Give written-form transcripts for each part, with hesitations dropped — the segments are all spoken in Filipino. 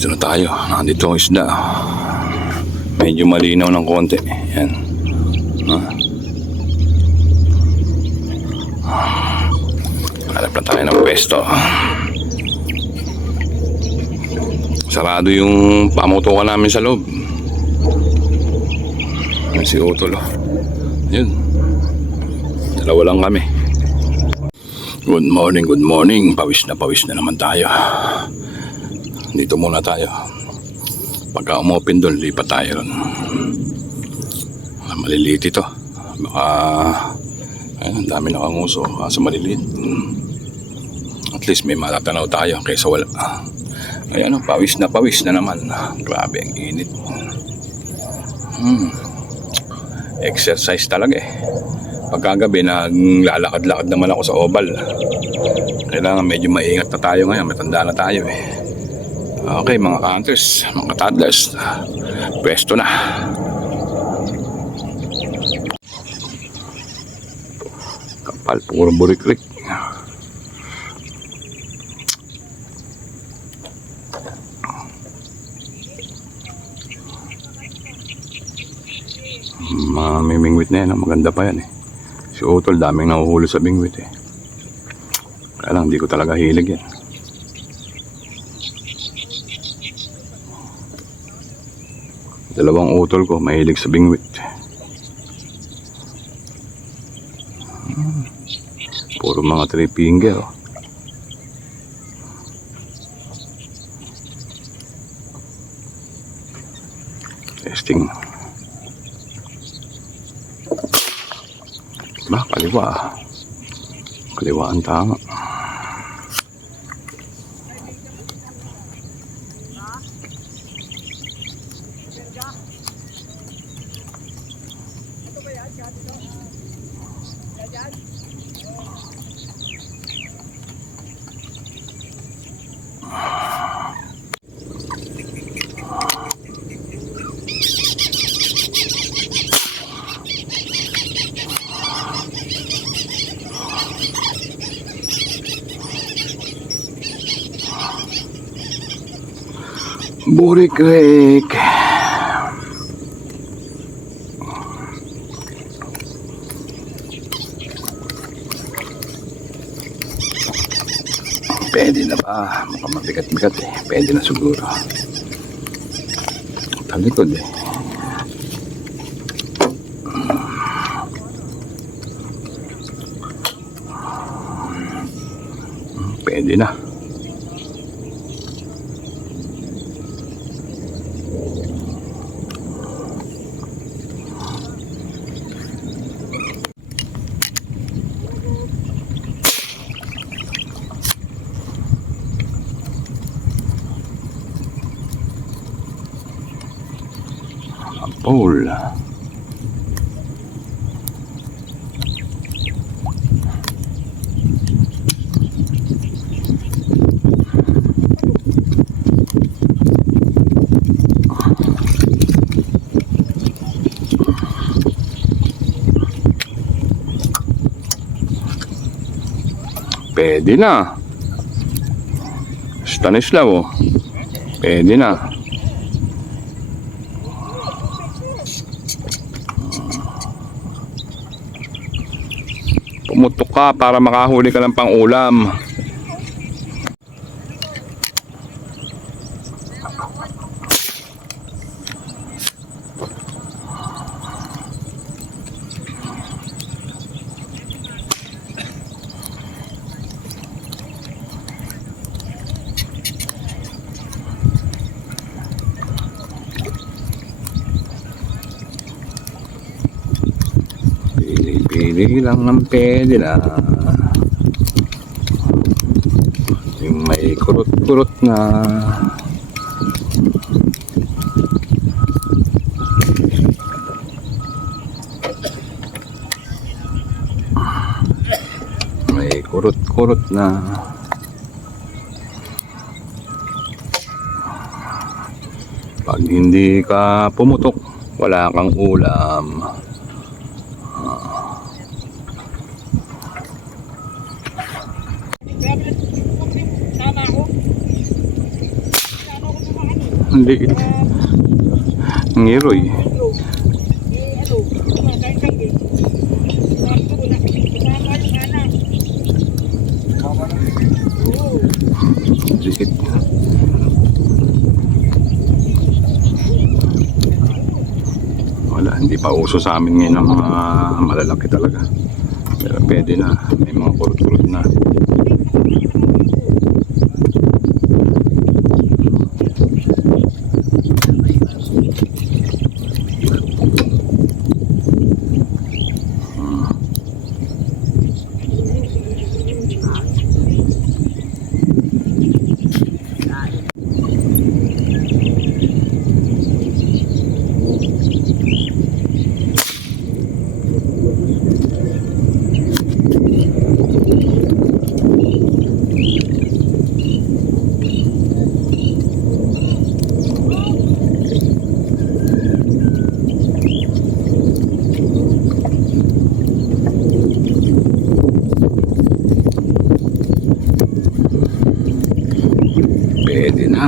Dito na tayo. Nandito ang isda. Medyo malinaw ng konti. Yan. Hanap na tayo ng pwesto. Sarado yung pamutukan namin sa loob. Yan si Utol. Yun. Dalawa lang kami. Good morning, good morning. Pawis na naman tayo. Dito muna tayo. Pagka umopen doon, lipat tayo ron. Maliliit ito. Baka ang dami nakanguso kaso maliliit. At least may matatanaw tayo kaysa wala. Ayan, pawis na naman. Grabe ang init. Exercise talaga eh. Pagkagabi naglalakad-lakad naman ako sa oval. Kailangan medyo maingat na tayo ngayon. Matanda na tayo eh. Okay mga ka-hunters, mga toddlers, pwesto na. Kapal, puro burik-rik. May mingwit na yan, maganda pa yan eh. Si Utol, daming nahuhuli sa mingwit eh. Kaya lang, hindi ko talaga hilig yan. Dalawang utol ko mahilig sa bingwit. Puro mga 3 finger. Testing. Ba, kaliwa. Kaliwa ang tama. Burik-rik. Pwede na ba? Mukhang mabigat-bigat eh. Pwede na siguro. Talikod eh. Pwede na. Pole. Pwede na. Stanislaw oh. Pwede na. Pumutok ka para makahuli ka ng pang-ulam. Pili lang ng pwede na. Yung may kurot-kurot na. May kurot-kurot na. Pag hindi ka pumutok, wala kang ulam. Ang liit. Ang iroy. Liit. Wala, hindi pa uso sa amin ngayon ng mga malalaki talaga. Pero pwede na, may mga kurot-kurot na. Pwede na.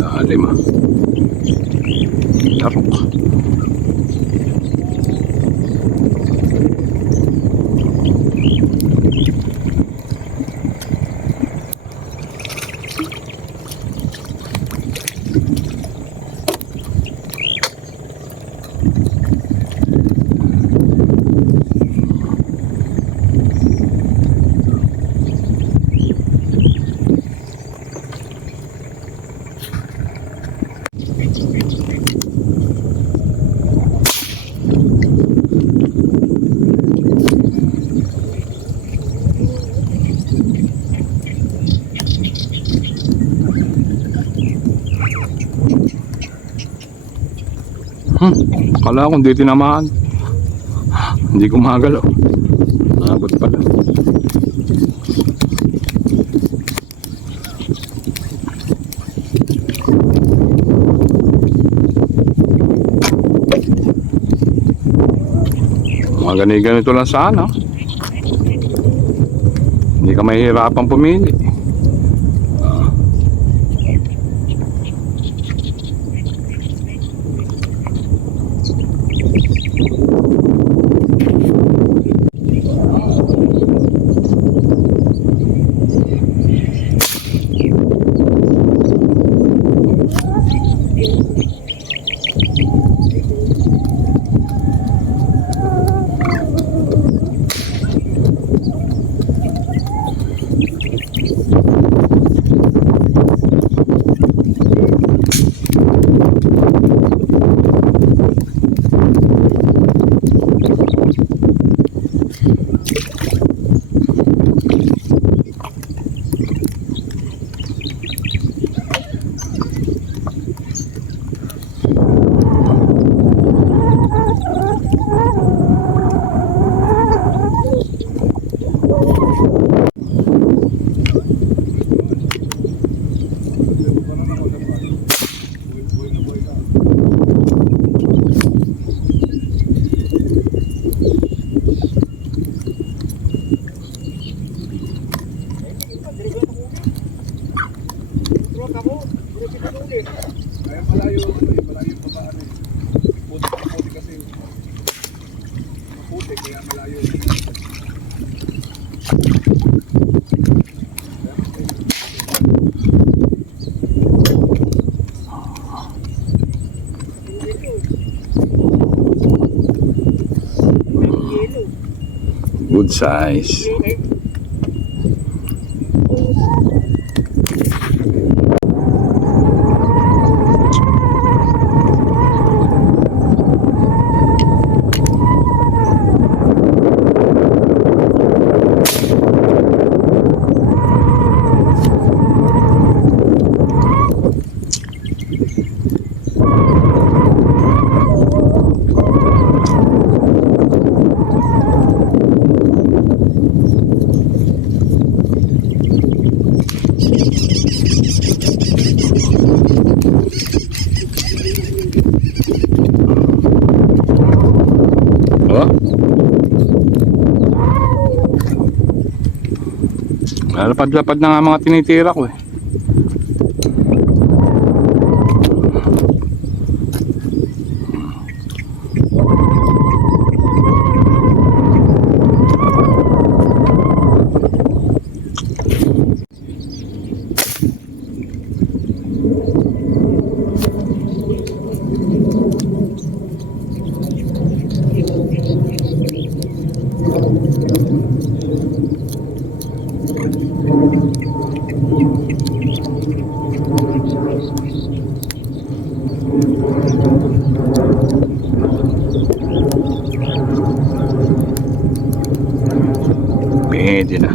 Lalim ah. Tarok. Kala ko hindi tinamaan. Hindi ko magalaw. Nabot pala. Mga ganito lang sana. Hindi ka mahihirapan pumili. Good size. Lapad-lapad na nga mga tinitira ko eh. Pwede na.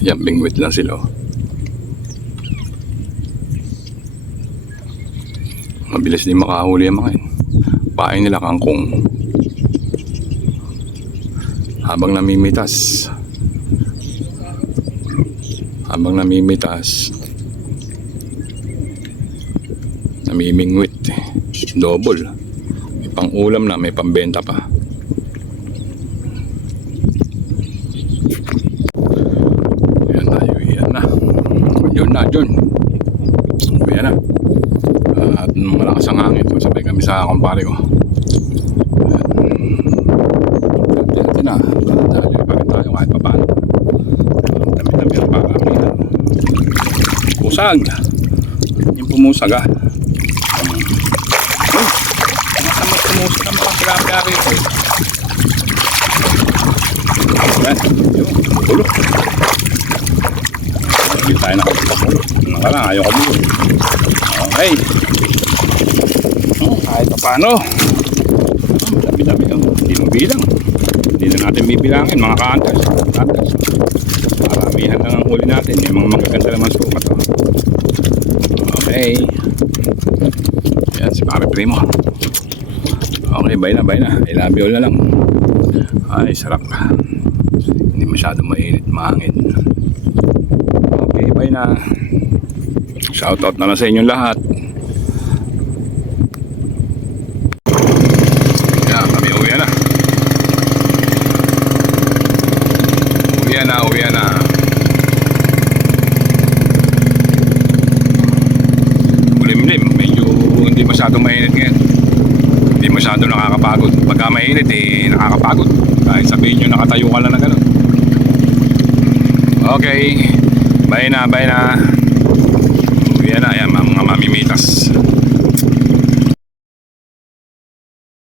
Yan, bingwit lang sila. Mabilis din makahuli ang mga yun. Pain nila kangkong. Habang namimitas. Namimingwit. Double. May pang ulam na, may pambenta pa. John. Uwi na. At malakas ang hangin. Sabay kami sa kumpare ko. Dito na. Dali pa rin tayo kahit pa paano. Dami-dami ang paramihan. Pusag. Yung pumusag ah. Uy! Masamang pumusag ang mga pirami-ari ito. Yan. Yung ulo. Hindi tayo nakapagpapulo. Nakalang, ayaw ka dito. Okay. Kahit pa paano. Dami-dami lang. Hindi mo bilang. Hindi na natin bibilangin. Mga ka-hunters. Maramihan lang ang huli natin. May mga magaganda naman sukat. Okay. Yan, si Pare Primo. Okay, bye na. I love you all na lang. Ay, sarap. Hindi masyadong mainit, mahangin. Okay, bye na. Shoutout na lang sa inyong lahat. Yan, kami uwi na. Uwi na. Ulimlim, medyo hindi masyadong mainit ngayon. Hindi masyadong nakakapagod. Pagka mainit, nakakapagod. Kahit sabihin nyo nakatayo ka lang na gano'n. Okay, bye na. Uwi na, yan, mga mamimitas.